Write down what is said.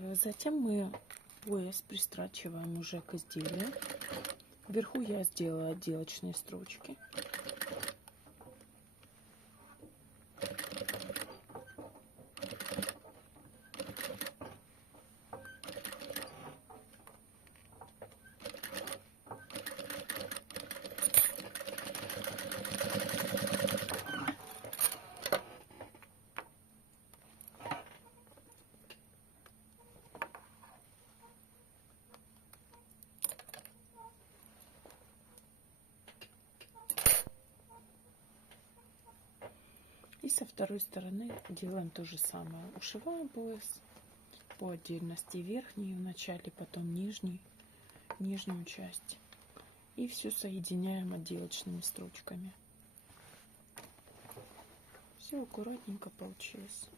Затем мы пояс пристрачиваем уже к изделию. Вверху я сделала отделочные строчки. И со второй стороны делаем то же самое. Ушиваем пояс по отдельности. Верхний в начале, потом нижнюю часть. И все соединяем отделочными строчками. Все аккуратненько получилось.